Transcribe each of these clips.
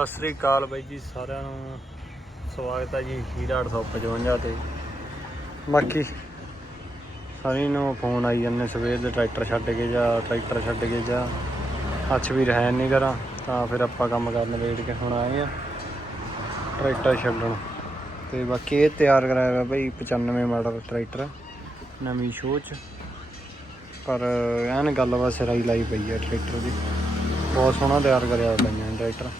ਸਤਿ ਸ੍ਰੀ ਅਕਾਲ ਬਾਈ ਜੀ, ਸਾਰਿਆਂ ਨੂੰ ਸਵਾਗਤ ਹੈ ਜੀ ਹੀਰਾ 855 ਤੇ। ਬਾਕੀ ਸਾਰੀ ਨੂੰ ਫੋਨ ਆਈ ਜਾਂਦੇ ਸਵੇਰ ਦੇ, ਟਰੈਕਟਰ ਛੱਡ ਕੇ ਜਾ, ਟਰੈਕਟਰ ਛੱਡ ਕੇ ਜਾ। ਅੱਜ ਵੀ ਰਹਿਣ ਨਹੀਂ ਕਰਾਂ, ਤਾਂ ਫਿਰ ਆਪਾਂ ਕੰਮ ਕਰਨ ਵੇਟ ਕੇ ਹੁਣ ਆਏ ਆ ਟਰੈਕਟਰ ਛੱਡਣ। ਤੇ ਬਾਕੀ ਇਹ ਤਿਆਰ ਕਰਾਇਆ ਹੋਇਆ ਭਾਈ 95 ਮਾਡਲ ਟਰੈਕਟਰ, ਨਵੀਂ ਸ਼ੋਚ ਪਰ ਐਨ ਗੱਲਬਾਤ ਸਿਰਾਈ ਲਾਈ ਪਈ ਹੈ ਟਰੈਕਟਰ ਦੀ। ਬਹੁਤ ਸੋਹਣਾ ਤਿਆਰ ਕਰਿਆ ਹੋਇਆ ਪੰਜਾਂ ਟਰੈਕਟਰ।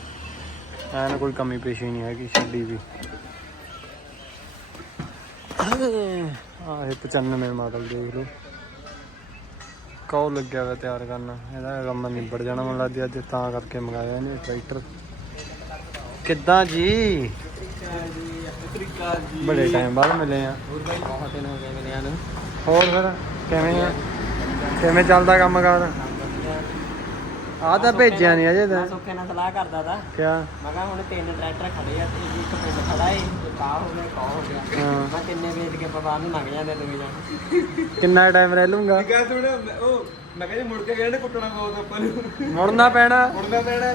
ਐਨ ਕੋਈ ਕਮੀ ਪੇਸ਼ੀ ਨਹੀਂ ਹੈਗੀ, ਛੱਡੀ ਵੀ। ਆਹ 95 ਮਾਡਲ ਦੇਖ ਲਓ। ਕੌ ਲੱਗਿਆ ਹੋਇਆ ਤਿਆਰ ਕਰਨਾ। ਇਹਦਾ ਕੰਮ ਨਿਬੜ ਜਾਣਾ ਮੈਨੂੰ ਲੱਗਦਾ ਅੱਜ ਤਾਂ ਕਰਕੇ ਮੰਗਾਇਆ ਇਹਨੇ ਟਰੈਕਟਰ। ਕਿੱਦਾਂ ਜੀ? ਬੜੇ ਟਾਈਮ ਬਾਅਦ ਮਿਲੇ ਆ। ਹੋਰ ਫਿਰ, ਕਿਵੇਂ ਆ? ਕਿਵੇਂ ਚੱਲਦਾ ਕੰਮ ਕਾਰ? ਆ ਤਾਂ ਭੇਜਿਆ ਨਹੀਂ ਅਜੇ ਤਾਂ। ਮੈਂ ਸੁੱਕੇ ਨਾਲ ਸਲਾਹ ਕਰਦਾ ਤਾ। ਕਿਆ? ਮੈਂ ਕਿਹਾ ਹੁਣ ਤਿੰਨ ਟਰੈਕਟਰ ਖੜੇ ਆ ਤੇ ਇੱਕ ਪਿੰਡ ਖੜਾ ਏ ਇੱਕ ਆਹ ਹੋ ਗਿਆ ਆਹ ਹੋ ਗਿਆ। ਹਾਂ। ਮੈਂ ਤਿੰਨੇ ਵੇਚ ਕੇ ਬਾਹਰ ਨੂੰ ਲੰਘ ਜਾਂਦੇ ਦੋਵੇਂ ਜਾਣੇ। ਕਿੰਨਾ ਟਾਈਮ ਰਹਿ ਲੂੰਗਾ ਕਿਹਾ ਥੋੜਾ ਉਹ ਮੈਂ ਕਹਿੰਦੀ ਮੁੜ ਕੇ ਕਹਿੰਦੇ ਕੁੱਟਣਾ ਬਹੁਤ ਆਪਾਂ ਨੂੰ। ਮੁੜਨਾ ਪੈਣਾ। ਮੁੜਨਾ ਪੈਣਾ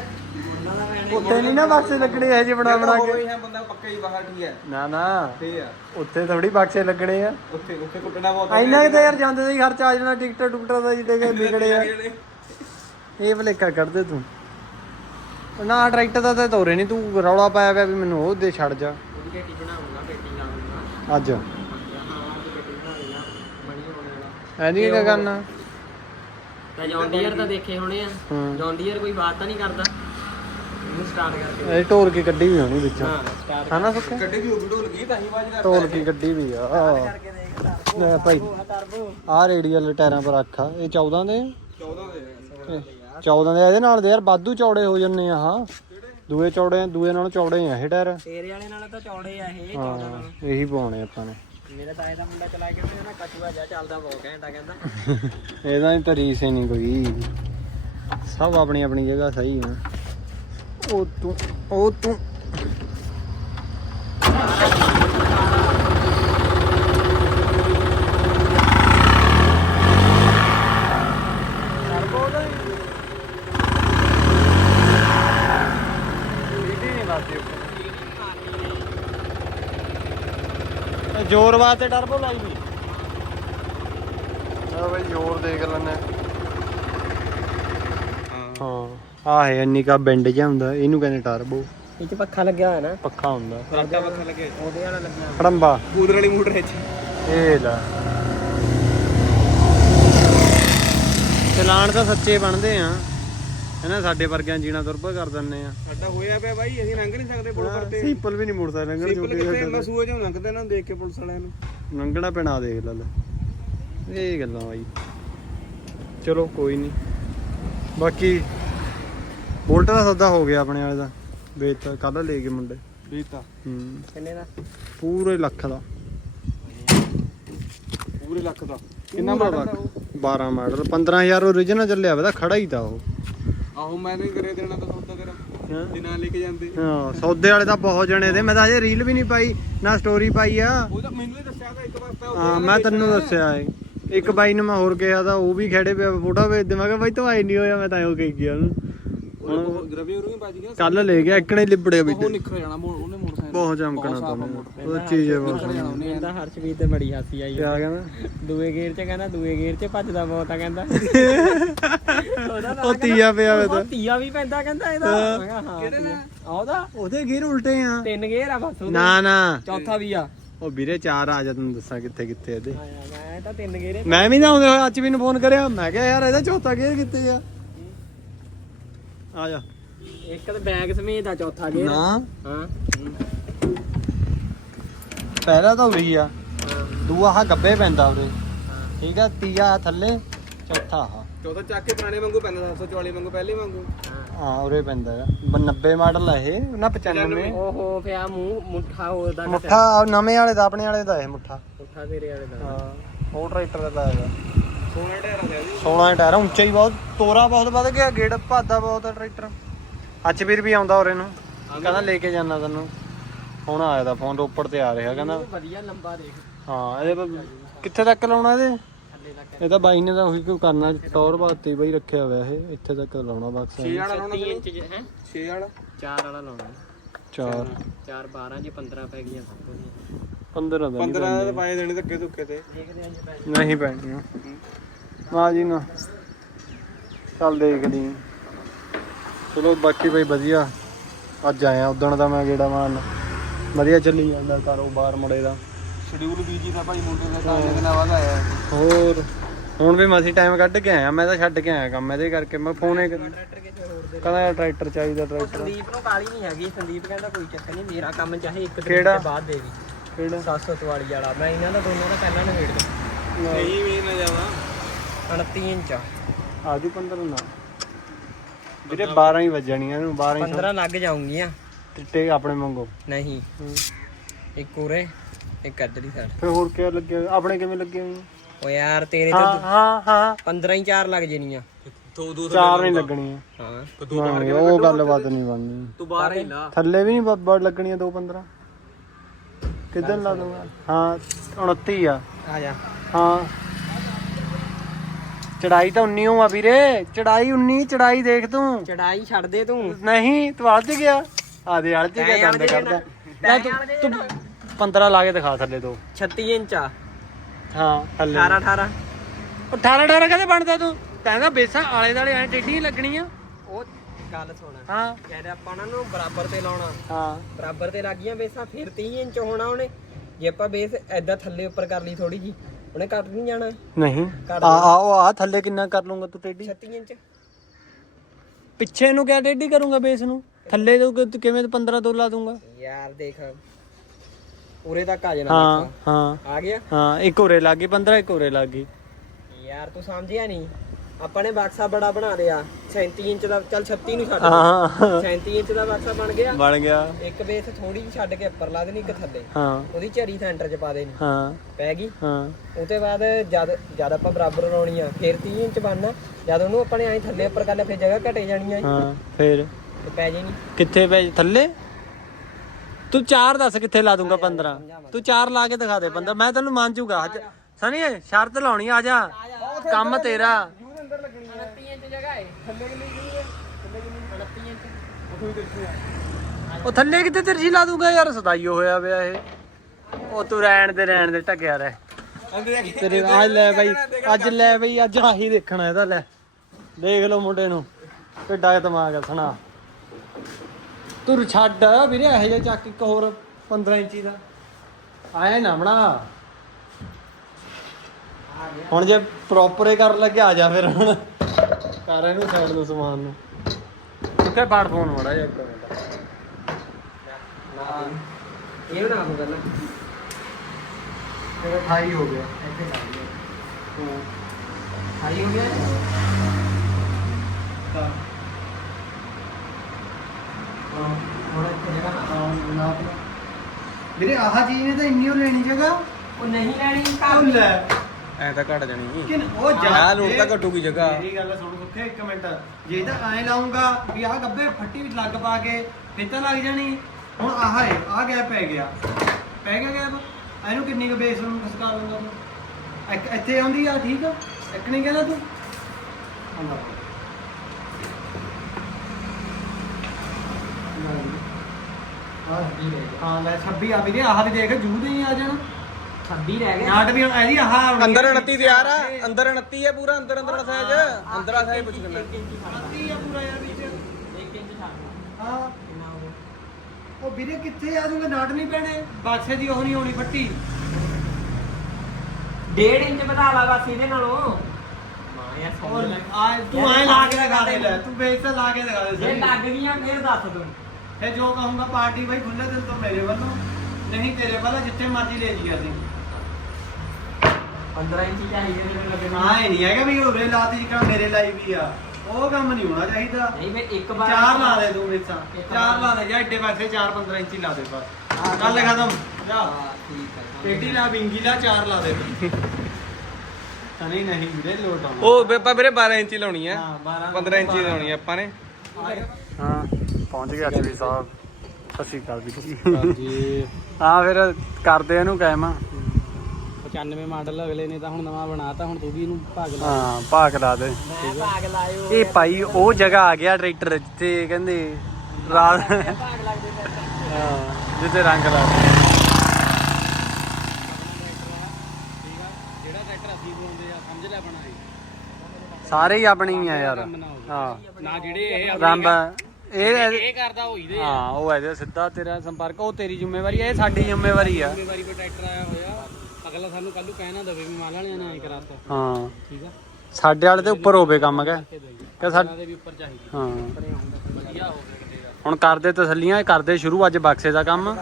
ਉਹਨਾਂ ਦਾ ਭੈਣ ਉੱਥੇ ਨਹੀਂ ਨਾ ਬਕਸੇ ਲੱਗਣੇ ਇਹ ਜਿਹੇ ਬਣਾ ਬਣਾ ਕੇ। ਹੋਈ ਹੈ ਬੰਦਾ ਪੱਕਾ ਹੀ ਬਾਹਰ ਠੀਕ ਹੈ ਨਾ ਨਾ। ਤੇ ਆ। ਉੱਥੇ ਥੋੜੀ ਬਕਸੇ ਲੱਗਣੇ ਆ। ਉੱਥੇ ਉੱਥੇ ਕੁੱਟਣਾ ਬਹੁਤ ਇੰਨਾ ਕਿ ਤਾਂ ਯਾਰ ਜਾਂਦੇ ਸੀ ਖਰਚਾ ਆ ਜਾਣਾ ਟਿਕਟ ਟੁਕਟਾਂ ਦਾ ਜਿਹੜੇ ਕਿ ਵਿਗੜੇ ਆ। ਇਹ ਭਲੇਖਾ ਕੱਢਦੇ ਤੂੰ। ਨਾ ਟਰੈਕਟਰ ਦਾ ਤੇ ਤੋਰੇ ਨਹੀਂ ਤੂੰ ਰੌਲਾ ਪਾਇਆ ਪਿਆ ਵੀ ਮੈਨੂੰ ਉਹ ਦੇ ਛੱਡ ਜਾ। ਉਹਦੀ ਪੇਟੀ ਬਣਾਉਂਗਾ ਪੇਟੀ ਲਾਉਂਗਾ ਅੱਜ। ਐ ਨਹੀਂ ਕੀ ਕਰਨਾ? ਤਾਂ ਜੌਨ ਡੀਅਰ ਤਾਂ ਦੇਖੇ ਹੋਣੇ ਆ। ਜੌਨ ਡੀਅਰ ਕੋਈ ਬਾਤ ਤਾਂ ਨਹੀਂ ਕਰਦਾ। ਇਹਨੂੰ ਸਟਾਰਟ ਕਰਕੇ ਇਹ ਢੋਲ ਕੇ ਕੱਢੀ ਵੀ ਹੋਣੀ ਵਿੱਚੋਂ। ਹਾਂ ਸਟਾਰਟ ਹਨਾ ਸੁੱਕੇ ਗੱਡੀ ਦੀ ਉਗਡੋ ਲੱਗੀ ਤਾਂ ਹੀ ਬਾਜ ਢੋਲ ਕੀ ਕੱਢੀ ਵੀ ਆ। ਕਰਕੇ ਦੇਖ ਲੈ ਭਾਈ ਆਹ ਰੇਡੀਅਲ ਟਾਇਰਾਂ ਪਰ ਰੱਖ ਆ। ਇਹ 14 ਦੇ 14 ਦੇ 14 ਦੇ ਇਹਦੇ ਨਾਲ ਦੇ ਯਾਰ ਵਾਧੂ ਚੌੜੇ ਹੋ ਜੰਨੇ ਆ ਹਾਂ। ਦੂਏ ਚੌੜੇ ਆ ਦੂਏ ਨਾਲੋਂ ਚੌੜੇ ਆ ਇਹ ਟਾਇਰ। ਤੇਰੇ ਵਾਲੇ ਨਾਲ ਤਾਂ ਚੌੜੇ ਆ ਇਹ ਹਾਂ 14 ਨਾਲ। ਇਹੀ ਪਾਉਣੇ ਆਪਾਂ ਨੇ। ਮੇਰੇ ਤਾਏ ਦਾ ਮੁੰਡਾ ਚਲਾ ਕੇ ਉਹਨੇ ਨਾ ਕਛੂਆ ਜਾ ਚੱਲਦਾ ਬਹੁਤ ਘੰਟਾ ਕਹਿੰਦਾ। ਇਹਦਾ ਹੀ ਤਾਂ ਰੀਸ ਹੀ ਨਹੀਂ ਕੋਈ। ਸਭ ਆਪਣੀ ਆਪਣੀ ਜਗ੍ਹਾ ਸਹੀ ਆ। ਉਹ ਤੂੰ ਉਹ ਤੂੰ। ਜੋਰ ਵਾਸਤੇ ਟਰਬੋ ਲਾਈ ਵੀ। ਆ ਬਈ ਜ਼ੋਰ ਦੇਖ ਲੈਣੇ ਹਾਂ। ਆਹ ਹੈ ਇੰਨੀ ਕਾ ਬੈਂਡ ਜਿਹਾ ਹੁੰਦਾ ਇਹਨੂੰ ਕਹਿੰਦੇ ਟਰਬੋ ਇਹ ਚ ਪੱਖਾ ਲੱਗਿਆ ਹੋਇਆ ਨਾ। ਪੱਖਾ ਹੁੰਦਾ। ਫਰਾਟਾ ਪੱਖਾ ਲੱਗੇ। ਉਹਦੇ ਵਾਲਾ ਲੱਗਿਆ ਖੜੰਬਾ। ਕੂਦਰ ਵਾਲੀ ਮੋਟਰ ਵਿੱਚ ਇਹ ਲੈ। ਚਲਾਣ ਤਾਂ ਸੱਚੇ ਬਣਦੇ ਆ। ਇਹਨਾਂ ਸਾਡੇ ਵਰਗਿਆਂ ਜੀਣਾ ਦੁਰਬਾ ਕਰ ਦਿੰਨੇ ਆ। ਸਾਡਾ ਹੋਇਆ ਪਿਆ ਬਾਈ ਅਸੀਂ ਲੰਘ ਨਹੀਂ ਸਕਦੇ ਪੁਲ ਕਰਤੇ ਸਿੰਪਲ ਵੀ ਨਹੀਂ ਮੁੜਦਾ ਲੰਗਣ ਸਿੰਪਲ ਕਿੱਥੇ ਮੈਂ ਸੂਏ ਚੋਂ ਲੰਘਦੇ ਨਾ ਦੇਖ ਕੇ ਪੁਲਿਸ ਵਾਲਿਆਂ ਨੂੰ। ਲੰਗਣਾ ਪੈਣਾ ਦੇਖ ਲੈ ਲੈ। ਇਹ ਗੱਲਾਂ ਬਾਈ। ਚਲੋ ਕੋਈ ਨਹੀਂ। ਬਾਕੀ ਬੋਲਟ ਦਾ ਸੌਦਾ ਹੋ ਗਿਆ ਆਪਣੇ ਵਾਲੇ ਦਾ। ਵੇਚ ਕੱਲ ਲੈ ਗਏ ਮੁੰਡੇ। ਬੀਤਾ ਹੂੰ। ਕਿੰਨੇ ਦਾ? ਪੂਰੇ ਲੱਖ ਦਾ। ਪੂਰੇ ਲੱਖ ਦਾ। ਕਿੰਨਾ ਮਾਡਲ 12 ਮਾਡਲ। 15000 origignal ਚੱਲਿਆ ਵਾ ਤਾਂ ਖੜਾ ਹੀ ਤਾਂ ਉਹ। ਆਹੋ ਮੈਂ ਨਹੀਂ ਕਰੇ ਦੇਣਾ ਤਾਂ ਸੌਦਾ ਤੇਰਾ। ਹਾਂ। ਦਿਨਾਂ ਲੈ ਕੇ ਜਾਂਦੇ। ਹਾਂ ਸੌਦੇ ਵਾਲੇ ਤਾਂ ਬਹੁਤ ਜਣੇ ਦੇ। ਮੈਂ ਤਾਂ ਅਜੇ ਰੀਲ ਵੀ ਨਹੀਂ ਪਾਈ ਨਾ ਸਟੋਰੀ ਪਾਈ ਆ। ਉਹ ਤਾਂ ਮੈਨੂੰ ਹੀ ਦੱਸਿਆ ਤਾਂ ਇੱਕ ਵਾਰ ਤਾਂ ਹਾਂ ਮੈਂ ਤੈਨੂੰ ਦੱਸਿਆ ਏ। ਇੱਕ ਬਾਈ ਨੂੰ ਮੈਂ ਹੋਰ ਕਿਹਾ ਤਾਂ ਉਹ ਵੀ ਖੜੇ ਪਿਆ ਫੋਟੋ ਭੇਜ ਮੈਂ ਕਿਹਾ ਬਾਈ ਤੂੰ ਆਈ ਨਹੀਂ ਹੋਇਆ ਮੈਂ ਤਾਂ ਉਹ ਕਹੀ ਗਿਆ ਉਹਨੂੰ। ਉਹ ਗਰਵੀ ਉਰੂ ਵੀ ਵੱਜ ਗਿਆ। ਕੱਲ ਲੈ ਗਿਆ ਇੱਕਣੇ ਲਿਬੜੇ ਵਿੱਚ ਉਹ ਨਿਖਰ ਜਾਣਾ ਉਹਨੇ ਬਹੁਤ ਚਮਕਣਾ ਤਾਂ ਉਹ ਚੀਜ਼ ਹੈ ਬਹੁਤ ਉਹਨੇ ਕਹਿੰਦਾ ਹਰਸ਼ਵੀਰ ਤੇ ਬੜੀ ਹਾਸੀ ਆਈ ਕਿਆ ਕਹਿੰਦਾ? ਦੂਏ ਗੇਰ ਚ ਕਹਿੰਦਾ ਦੂਏ ਗੇਰ ਚ ਭੱਜਦਾ ਬਹੁਤ ਆ ਕਹਿੰਦਾ। ਉਹ ਤੀਆ ਪਿਆ ਵੇ ਉਹ ਤੀਆ ਵੀ ਪੈਂਦਾ ਕਹਿੰਦਾ ਇਹਦਾ। ਮੈਂ ਕਿਹਾ ਹਾਂ ਕਿਹੜੇ ਨੇ? ਉਹਦਾ? ਉਹਦੇ ਗੇਰ ਉਲਟੇ ਆ। ਤਿੰਨ ਗੇਰ ਆ ਬਸ ਉਹਦੇ। ਨਾ ਨਾ। ਚੌਥਾ ਵੀ ਆ। ਉਹ ਵੀਰੇ ਚਾਰ ਆ ਜਾ ਤੈਨੂੰ ਦੱਸਾਂ ਕਿੱਥੇ ਕਿੱਥੇ ਇਹਦੇ। ਮੈਂ ਤਾਂ ਤਿੰਨ ਗੇਰੇ ਮੈਂ ਵੀ ਨਾ ਆਉਂਦੇ ਹੋਏ ਅੱਜ ਵੀ ਨੂੰ ਫੋਨ ਕਰਿਆ। ਮੈਂ ਕਿਹਾ ਯਾਰ ਇਹਦਾ ਚੌਥਾ ਗੇਰ ਕਿੱਥੇ ਆ? ਆ ਜਾ। ਇੱਕ ਤਾਂ ਬੈਗ ਸਮੇਤ ਆ ਚੌਥਾ ਗੇਰ। ਨਾ। ਹਾਂ। ਪਹਿਲਾ ਤਾਂ ਉਰੀ ਆ। ਹਾਂ ਦੂਆ ਆਹ ਗੱਬੇ ਪੈਂਦਾ ਉਰੇ। ਠੀਕ ਆ ਤੀਆ ਥੱਲੇ ਚੌਥਾ ਆਹ ਚੌਥਾ ਚੱਕ ਕੇ ਪੁਰਾਣੇ ਵਾਂਗੂ ਪੈਂਦਾ 744 ਵਾਂਗੂ ਪਹਿਲੇ ਵਾਂਗੂ। ਹਾਂ ਉਰੇ ਪੈਂਦਾ ਹੈਗਾ 90 ਮਾਡਲ ਆ ਇਹ ਨਾ 95 ਓਹੋ ਪਿਆ ਮੂੰਹ ਮੁੱਠਾ ਉਹਦਾ ਮੁੱਠਾ ਆਹ ਨਵੇਂ ਵਾਲੇ ਦਾ ਆਪਣੇ ਵਾਲੇ ਦਾ ਇਹ ਮੁੱਠਾ। ਮੁੱਠਾ ਤੇਰੇ ਵਾਲੇ ਦਾ। ਹਾਂ ਉਹ ਟਰੈਕਟਰ ਦਾ ਹੈਗਾ 16 ਟਾਇਰਾਂ ਦਾ ਜੀ 16 ਟਾਇਰ ਆ, ਉੱਚਾ ਹੀ ਬਹੁਤ ਤੋਰਾ ਬਹੁਤ ਵੱਧ ਗਿਆ ਗੇੜ ਭਾਦਾ ਬਹੁਤ ਆ ਟਰੈਕਟਰ। ਅੱਜ ਵੀਰ ਵੀ ਆਉਂਦਾ ਉਰੇ ਨੂੰ। ਕਹਿੰਦਾ ਲੈ ਕੇ ਜਾਣਾ ਤੈਨੂੰ। ਹੁਣ ਆਇਆ ਦਾ ਫੋਨ ਰੋਪੜ ਤੇ ਆ ਰਿਹਾ ਕਹਿੰਦਾ। ਵਧੀਆ ਲੰਬਾ ਦੇਖ। ਹਾਂ ਇਹਦੇ ਪਰ ਕਿੱਥੇ ਤੱਕ ਲਾਉਣਾ ਇਹਦੇ? ਥੱਲੇ ਇਹ ਤਾਂ ਬਾਈ ਨੇ ਤਾਂ ਉਹੀ ਕੋਈ ਕਰਨਾ ਟੌਰ ਬਾਤੇ ਬਈ ਰੱਖਿਆ ਹੋਇਆ ਇਹ ਇੱਥੇ ਤੱਕ ਲਾਉਣਾ ਬਕਸਾ 6 ਵਾਲਾ ਲਾਉਣਾ 30 ਇੰਚ ਹੈ? 6 ਵਾਲਾ? 4 ਵਾਲਾ ਲਾਉਣਾ। ਚਾਰ। 4 12 ਜੇ 15 ਪੈ ਗਈਆਂ। ਸਭ ਤੋਂ 15 ਦਾ 15 ਦੇ ਪਾਏ ਦੇਣੇ ਧੱਕੇ ਧੁੱਕੇ ਤੇ। ਦੇਖਦੇ ਆਂ ਜੇ ਪੈ ਨਹੀਂ ਪੈਣੀਆਂ ਨਾ ਜੀ ਨਾ। ਚੱਲ ਦੇਖਦੇ ਚਲੋ ਬਾਕੀ ਬਈ ਵਧੀਆ। ਅੱਜ ਆਇਆ ਉਦਣ ਦਾ ਮੈਂ ਗੇੜਾ ਮਾਰਨ। ਵਧੀਆ ਚੱਲੀ ਜਾਂਦਾ ਕਾਰੋਬਾਰ ਮੁੰਡੇ ਦਾ। ਸ਼ਡਿਊਲ ਬੀਜੀ ਦਾ ਭਾਈ ਮੁੰਡੇ ਦਾ ਤਾਂ ਦਿਨਾਂ ਬਾਅਦ ਆਇਆ ਹੋਰ ਹੁਣ ਵੀ ਮਾਸੀ ਟਾਈਮ ਕੱਢ ਕੇ ਆਇਆ ਮੈਂ ਤਾਂ ਛੱਡ ਕੇ ਆਇਆ ਕੰਮ ਇਹਦੇ ਕਰਕੇ ਮੈਂ ਫੋਨ ਦੇ ਕਹਿੰਦਾ ਟਰੈਕਟਰ ਚਾਹੀਦਾ ਟਰੈਕਟਰ। ਸੰਦੀਪ ਨੂੰ ਕਾਲੀ ਨਹੀਂ ਹੈਗੀ ਸੰਦੀਪ ਕਹਿੰਦਾ ਕੋਈ ਚੱਕਰ ਨਹੀਂ ਮੇਰਾ ਕੰਮ ਚਾਹੇ ਇੱਕ ਦਿਨ? ਦੇ ਬਾਅਦ ਦੇ ਵੀ। ਕਿਹੜਾ? 744 ਵਾਲਾ ਮੈਂ ਇਹਨਾਂ ਦਾ ਦੋਨਾਂ ਦਾ ਪਹਿਲਾਂ ਨਵੇੜ ਦੂੰ। ਨਹੀਂ ਵੀ ਨਾ ਜਾਵਾਂ। 29 ਇੰਚ ਆ। ਆਜੂ 15 ਨਾ ਵੀਰੇ 12 ਹੀ ਵੱਜਣੀਆਂ ਇਹਨੂੰ 12 ਹੀ 15 ਲੱਗ ਜਾਉਂਗੀਆਂ ਟਿੱਟੇ ਆਪਣੇ ਮੰਗੋ ਨਹੀਂ। ਇੱਕ ਉਰੇ ਇੱਕ ਇੱਧਰਲੀ ਸਾਈਡ ਫਿਰ ਹੋਰ ਕੀ ਲੱਗਿਆ? ਆਪਣੇ ਕਿਵੇਂ ਲੱਗੇ ਹੋਏ ਓ ਯਾਰ ਤੇਰੇ ਹਾਂ ਤਾਂ ਹਾਂ ਹਾਂ। 15 ਹੀ 4 ਲੱਗ ਜਣੀਆਂ। ਦੋ ਦੋ ਚਾਰ ਨਹੀਂ ਲੱਗਣੀਆਂ। ਹਾਂ। ਨਹੀਂ, ਉਹ ਗੱਲਬਾਤ ਨਹੀਂ ਬਣਨੀ ਤੂੰ ਬਾਹਰ ਹੀ ਲਾ। ਥੱਲੇ ਵੀ ਨਹੀਂ ਬੜ ਲੱਗਣੀਆਂ 2 15 ਕਿੱਧਰ ਲਾ ਦੂੰਗਾ ਹਾਂ 29 ਆ। ਆ ਜਾ। ਹਾਂ। ਚੜਾਈ ਤਾਂ 19 ਓ ਆ ਵੀਰੇ। ਚੜਾਈ 19 ਚੜਾਈ ਦੇਖ ਤੂੰ। ਚੜਾਈ ਛੱਡ ਦੇ ਤੂੰ। ਨਹੀਂ ਤੂੰ ਅਲਝ ਗਿਆ। ਆ ਦੇ ਅਲਝ ਗਿਆ ਤੈਂ ਦੰਦ ਅਲਝ ਕਰਦਾ। ਜਾਣਾ। ਲੈ ਤੂੰ ਤੂੰ 15 ਲਾ ਕੇ ਦਿਖਾ ਥੱਲੇ ਤੋਂ। 36 ਇੰਚ ਆ। ਹਾਂ ਥੱਲੇ। 18 18 ਉਹ 18 18 ਕਦੇ ਬਣਦਾ ਤੂੰ? ਕਹਿੰਦਾ ਬੇਸਾ ਆਲੇ ਦਾਲੇ ਐ ਟੇਢੀਆਂ ਲੱਗਣੀਆਂ ਉਹ ਗੱਲ ਸੁਣ। ਹਾਂ। ਕਹਿੰਦੇ ਆਪਾਂ ਉਹਨਾਂ ਨੂੰ ਬਰਾਬਰ ਤੇ ਲਾਉਣਾ। ਹਾਂ। ਬਰਾਬਰ ਤੇ ਲੱਗ ਗਈਆਂ ਬੇਸਾਂ ਫਿਰ 30 ਇੰਚ ਹੋਣਾ ਉਹਨੇ। ਜੇ ਆਪਾਂ ਬੇਸ ਐਦਾਂ ਥੱਲੇ ਉੱਪਰ ਕਰ ਲਈ ਥੋੜੀ ਜੀ ਉਹਨੇ ਕੱਟ ਨਹੀਂ ਜਾਣਾ। ਨਹੀਂ। ਕਰ ਆ ਆ ਉਹ ਆ ਥੱਲੇ ਕਿੰਨਾ ਕਰ ਲੂੰਗਾ ਤੂੰ ਟੇਢੀ? 36 ਇੰਚ। ਪਿੱਛੇ ਨੂੰ ਕਿਆ ਟੇਢੀ ਕਰੂੰਗਾ ਬੇਸ ਨੂੰ? ਥੱਲੇ ਤੋਂ ਕਿ- ਕਿਵੇਂ 15 ਤੋਂ ਲਾ ਦੂੰਗਾ ਯਾਰ ਦੇਖ ਉਰੇ ਤੱਕ ਆ ਜਾਣਾ ਹਾਂ। ਹਾਂ। ਆ ਗਿਆ? ਹਾਂ ਇੱਕ ਹੋਰੇ ਲੱਗ ਗਈ 15 ਇੱਕ ਹੋਰੇ ਲੱਗ ਗਈ। ਯਾਰ ਤੂੰ ਸਮਝਿਆ ਨਹੀਂ ਆਪਾਂ ਨੇ ਬਕਸਾ ਬੜਾ ਬਣਾ ਲਿਆ। 37 ਇੰਚ ਦਾ ਚੱਲ 36 ਨੂੰ ਛੱਡ ਹਾਂ। 37 ਇੰਚ ਦਾ ਬਕਸਾ ਬਣ ਗਿਆ। ਬਣ ਗਿਆ। ਇੱਕ ਬੇਸ ਥੋੜੀ ਜਿਹੀ ਛੱਡ ਕੇ ਉੱਪਰ ਲਾ ਦੇਣੀ ਇੱਕ ਥੱਲੇ। ਹਾਂ। ਉਹਦੀ ਝਰੀ ਸੈਂਟਰ 'ਚ ਪਾ ਦੇਣੀ। ਹਾਂ। ਪੈ ਗਈ? ਹਾਂ। ਉਹ ਤੋਂ ਬਾਅਦ ਜਦ ਜਦ ਆਪਾਂ ਬਰਾਬਰ ਲਾਉਣੀ ਆ ਫਿਰ 30 ਇੰਚ ਬਣਨਾ। ਜਦ ਉਹਨੂੰ ਆਪਾਂ ਨੇ ਐਂ ਥੱਲੇ ਉੱਪਰ ਕਰ ਲਿਆ ਫਿਰ ਜਗ੍ਹਾ ਘਟੇ ਜਾਣੀ ਆ ਹਾਂ ਫੇਰ? ਤੇ ਪੈ ਜਾਣੀ ਕਿੱਥੇ ਪੈ ਥੱਲੇ? ਤੂੰ ਚਾਰ ਦੱਸ ਕਿੱਥੇ ਲਾ ਦੂੰਗਾ 15 ਤੂੰ ਚਾਰ ਲਾ ਕੇ ਦਿਖਾ ਦੇ 15 ਮੈਂ ਤੈਨੂੰ ਮੰਨ ਜੂਗਾ ਅੱਜ ਸਨੀ ਸ਼ਰਤ ਲਾਉਣੀ ਆ ਜਾ। ਕੰਮ ਤੇਰਾ। 29 ਇੰਚ ਜਗ੍ਹਾ ਹੈ ਥੱਲੇ ਕਿੰਨੀ ਜੂਗੇ ਥੱਲੇ ਕਿੰਨੀ 29 ਇੰਚ ਉਹ ਥੱਲੇ ਕਿੱਥੇ ਤਿਰਛੀ ਲਾ ਦੂੰਗਾ ਯਾਰ? ਸਦਾਈਓ ਹੋਇਆ ਪਿਆ ਇਹ। ਉਹ ਤੂੰ ਰਹਿਣ ਦੇ ਰਹਿਣ ਦੇ ਟਕਿਆ ਰਹਿ। ਤੇਰੇ ਅੱਜ ਲੈ ਬਈ ਅੱਜ ਲੈ ਬਈ ਅੱਜ ਆਹੀ ਦੇਖਣਾ ਇਹਦਾ ਲੈ। ਦੇਖ ਲਓ ਮੁੰਡੇ ਨੂੰ। ਕਿੱਡਾ ਦਿਮਾਗ ਆ ਸੁਣਾ। ਤੂੰ ਛੱਡ ਵੀਰੇ ਇਹੋ ਜਿਹਾ ਚੱਕ ਇੱਕ ਹੋਰ 15 ਇੰਚੀ ਦਾ। ਆਇਆ ਨਾ ਬਣਾ। ਹੁਣ ਜੇ ਪ੍ਰੋਪਰ ਹੀ ਕਰਨ ਲੱਗੇ ਆ ਜਾ ਫਿਰ ਹੁਣ। ਕਰ ਇਹਨੂੰ ਸਾਈਡ ਨੂੰ ਸਮਾਨ ਨੂੰ। ਕਿੱਥੇ ਬਾੜ ਫੋਨ ਮੜਾ ਜਾ ਇੱਕ ਮਿੰਟ। ਇਹ ਬਣਾ ਹੋ ਪਹਿਲਾਂ। ਤੇਰਾ 28 ਹੋ ਗਿਆ। ਇੱਥੇ ਲਾ ਦਿਓ ਹਾਈ ਹੋ ਗਿਆ? ਹੁਣ ਇੱਥੇ ਜਗ੍ਹਾ ਵੀਰੇ ਆਹ ਚੀਜ਼ ਨੇ ਤਾਂ ਇੰਨੀ ਓ ਲੈਣੀ ਜਗ੍ਹਾ। ਉਹ ਨਹੀਂ ਲੈਣੀ ਉਹ ਲੈ। ਐ ਤਾਂ ਘਟ ਜਾਣੀ। ਕਿ ਉਹ ਜਾ ਲੋੜ ਤਾਂ ਘਟੂਗੀ ਜਗ੍ਹਾ। ਮੇਰੀ ਗੱਲ ਸੁਣ ਸੁੱਖੇ ਇੱਕ ਮਿੰਟ। ਜੇ ਤਾਂ ਐਂ ਲਾਉਂਗਾ ਵੀ ਆਹ ਗੱਬੇ ਫੱਟੀ ਵਿੱਚ ਲੱਗ ਪਾ ਕੇ ਫਿਰ ਤਾਂ ਲੱਗ ਜਾਣੀ। ਹੁਣ ਆਹ ਹੈ ਆਹ ਗੈਪ ਪੈ ਗਿਆ। ਪੈ ਗਿਆ ਗੈਪ ਇਹਨੂੰ ਕਿੰਨੀ ਕੁ ਬੇਸ ਨੂੰ ਖਸਕਾ ਲੂੰਗਾ ਤੂੰ? ਇੱਕ ਇੱਥੇ ਆਉਂਦੀ ਆ ਠੀਕ ਆ? ਇੱਕ ਨਹੀਂ ਕਹਿੰਦਾ ਤੂੰ? ਆਉਂਦਾ। ਹਾਂ ਲੈ 26 ਆ ਵੀਰੇ ਆਹ ਵੀ ਦੇਖ ਜੂਦ ਹੀ ਆ ਜਾਣਾ। 26 ਰਹਿ ਗਏ। ਨਾਟ ਵੀ ਹੁਣ ਇਹਦੀ ਆਹ ਆਉਣੀ ਆ। ਅੰਦਰ 29 ਤਿਆਰ ਆ ਅੰਦਰ 29 ਹੈ ਪੂਰਾ ਅੰਦਰ ਅੰਦਰ ਸਾਈਜ਼ ਅੰਦਰ ਆ ਸਾਈਜ਼ ਪੁੱਛ ਲੈਣਾ ਉਨੱਤੀ ਆ ਪੂਰਾ ਯਾਰ ਵਿੱਚ। 1 ਇੰਚ ਛੱਡ ਹਾਂ। ਕਿੰਨਾ ਹੋ ਗਿਆ। ਉਹ ਵੀਰੇ ਕਿੱਥੇ ਆ? ਦੂੰਗਾ ਨਾਟ ਨਹੀਂ ਪੈਣੇ। ਬਾਕਸੇ ਦੀ ਉਹ ਨਹੀਂ ਹੋਣੀ ਫੱਟੀ। 1.5 ਇੰਚ ਵਧਾ ਲਾ ਬਸ ਇਹਦੇ ਨਾਲੋਂ। ਮਾਂ ਯਾਰ ਸਮਝ ਲੈ। ਆ ਤੂੰ ਐ ਲਾ ਕੇ ਦਿਖਾ ਦੇ। ਲੈ ਤੂੰ ਬੇਸ ਤਾਂ ਲਾ ਕੇ ਦਿਖਾ ਦੇ। ਜੇ ਸਹੀ ਲੱਗ ਗਈਆਂ ਫਿਰ ਦੱਸ ਤੂੰ ਫੇ ਜੋ ਕਹੂੰਗਾ ਪਾਰਟੀ ਬਾਈ ਖੁੱਲੇ ਦਿਲ ਤੋਂ ਮੇਰੇ ਵੱਲੋਂ ਨਹੀਂ ਤੇਰੇ ਵੱਲੋਂ ਜਿੱਥੇ ਮਰਜ਼ੀ ਲੈ ਜੀ ਅਸੀਂ। 15 ਇੰਚ ਚਾਹੀਦੇ ਨੇ ਲੱਗਣਾ ਹਾਂ ਇਹ ਨਹੀਂ ਹੈਗਾ ਵੀ ਉਰੇ ਲਾਤੀ ਜਿਕਾ ਮੇਰੇ ਲਾਈ ਵੀ ਆ। ਉਹ ਕੰਮ ਨਹੀਂ ਹੋਣਾ ਚਾਹੀਦਾ। ਨਹੀਂ ਫਿਰ ਇੱਕ ਵਾਰ ਚਾਰ ਲਾ ਦੇ ਤੂੰ ਮੇਸਾਂ ਚਾਰ। ਲਾ ਦੇ ਜਾਂ ਏਡੇ ਪਾਸੇ 4 15 ਇੰਚੀ ਲਾ ਦੇ ਬਸ। ਗੱਲ ਖਤਮ। ਜਾ। ਹਾਂ ਠੀਕ ਹੈ ਪੇਟੀ ਲਾ ਬਿੰਗੀ ਲਾ ਚਾਰ ਲਾ ਦੇ। ਨਹੀਂ ਨਹੀਂ ਵੀਰੇ ਲੋਟ ਆਉਣਾ। ਉਹ ਬੇਪਾ ਵੀਰੇ 12 ਇੰਚੀ ਲਾਉਣੀ ਆ ਹਾਂ 12 15 ਇੰਚੀ ਲਾਉਣੀ ਆ ਆਪਾਂ ਨੇ। ਹਾਂ। ਪਹੁੰਚ ਗਿਆ ਜੀ ਸਾਹਿਬ। ਸਤਿ ਸ਼੍ਰੀ ਅਕਾਲ ਜੀ। ਜੀ ਹਾਂ ਫਿਰ ਕਰਦੇ ਇਹਨੂੰ ਕਾਇਮ। 95 ਮਾਡਲ ਅਗਲੇ ਨੇ ਤਾਂ ਹੁਣ ਨਵਾਂ ਬਣਾਤਾ ਹੁਣ ਤੂੰ ਵੀ ਇਹਨੂੰ ਭਾਗ ਲਾ। ਹਾਂ ਭਾਗ ਲਾ ਦੇ। ਭਾਗ ਲਾਇਓ ਇਹ ਭਾਈ ਉਹ ਜਗ੍ਹਾ ਆ ਗਿਆ ਟਰੈਕਟਰ ਜਿੱਥੇ ਕਹਿੰਦੇ ਭਾਗ ਲੱਗਦੇ ਹਾਂ ਜਿੱਥੇ ਰੰਗ ਲਾ ਸਾਰੇ ਹੀ ਆਪਣੀ ਹੀ ਆ ਯਾਰ। ਹਾਂ। ਨਾ ਜਿਹੜੇ ਇਹ ਰੰਬ ਇਹ ਇਹ ਕਰਦਾ ਹੋਈ ਦੇ। ਹਾਂ ਉਹ ਇਹਦੇ ਸਿੱਧਾ ਤੇਰਾ ਸੰਪਰਕ ਉਹ ਤੇਰੀ ਜ਼ਿੰਮੇਵਾਰੀ ਹੈ ਇਹ ਸਾਡੀ ਜ਼ਿੰਮੇਵਾਰੀ ਆ। ਜ਼ਿੰਮੇਵਾਰੀ ਕੋਈ ਟਰੈਕਟਰ ਆਇਆ ਹੋਇਆ। ਅਗਲਾ ਸਾਨੂੰ ਕੱਲ ਨੂੰ ਕਹਿ ਨਾ ਦੇਵੇ ਵੀ ਮਾਲ ਵਾਲਿਆਂ ਨੇ ਐ ਕਰਾਤਾ। ਹਾਂ। ਠੀਕ ਆ? ਸਾਡੇ ਵਾਲੇ ਦੇ ਉੱਪਰ ਹੋਵੇ ਕੰਮ ਕਹ। ਕਿ ਸਾ ਦੇ ਵੀ ਉੱਪਰ ਚਾਹੀਦੀ। ਹਾਂ। ਵਧੀਆ ਹੋਵੇ ਹੁਣ ਕਰਦੇ ਤਸੱਲੀਆਂ ਕਰਦੇ ਸ਼ੁਰੂ ਅੱਜ ਬਕਸੇ ਦਾ ਕੰਮ।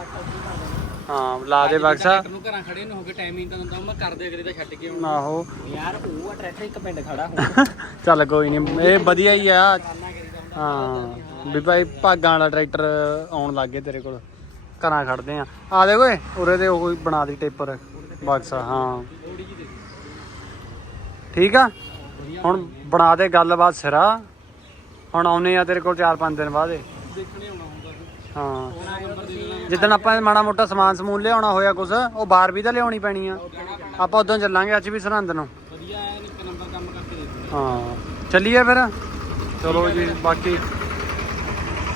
ਹਾਂ ਲਾ ਦੇ ਬਕਸਾ। ਨੂੰ ਘਰਾਂ ਖੜੇ ਨੂੰ ਹੋ ਕੇ ਟਾਈਮ ਹੀ ਤਾਂ ਦਿੰਦਾ ਮੈਂ ਕਰਦੇ ਅਗਲੇ ਦਾ ਛੱਡ ਕੇ ਆਉਣਾ। ਆਹੋ। ਯਾਰ ਉਹ ਆ ਟਰੈਕਟਰ ਇੱਕ ਪਿੰਡ ਖੜਾ ਹੁਣ ਚੱਲ ਕੋਈ ਨਹੀਂ ਇਹ ਵਧੀਆ ਹੀ ਆ। ਹੁੰਦਾ ਹਾਂ। ਵੀ ਭਾਈ ਭਾਗਾਂ ਵਾਲਾ ਟਰੈਕਟਰ ਆਉਣ ਲੱਗ ਗਏ ਤੇਰੇ ਕੋਲ। ਘਰਾਂ ਖੜਦੇ ਆ। ਆ ਦੇ ਓਏ ਉਰੇ ਤੇ ਉਹ ਬਣਾ ਦੀ ਟੇਪਰ। ਬਕਸਾ ਹਾਂ। ਠੀਕ ਆ? ਹੁਣ ਬਣਾ ਦੇ ਗੱਲਬਾਤ ਸਿਰਾ। ਹੁਣ ਆਉਨੇ ਆ ਤੇਰੇ ਕੋਲ 4-5 ਦਿਨ ਬਾਅਦ। ਦੇਖਣੇ ਆਉਣਾ ਹੁੰਦਾ ਹਾਂ। ਜਿੱਦਣ ਆਪਾਂ ਮਾੜਾ ਮੋਟਾ ਸਮਾਨ ਸਮੂਨ ਲਿਆਉਣਾ ਹੋਇਆ ਕੁਛ ਉਹ ਬਾਰ ਵੀ ਤਾਂ ਲਿਆਉਣੀ ਪੈਣੀ ਆ। ਆਪਾਂ ਉਦੋਂ ਚੱਲਾਂਗੇ ਅੱਜ ਵੀ ਸਰਹੰਦ ਨੂੰ। ਵਧੀਆ ਐ ਇੱਕ ਨੰਬਰ ਕੰਮ ਕਰਕੇ ਦੇ ਹਾਂ। ਚੱਲੀਏ ਫਿਰ। ਚਲੋ ਜੀ ਬਾਕੀ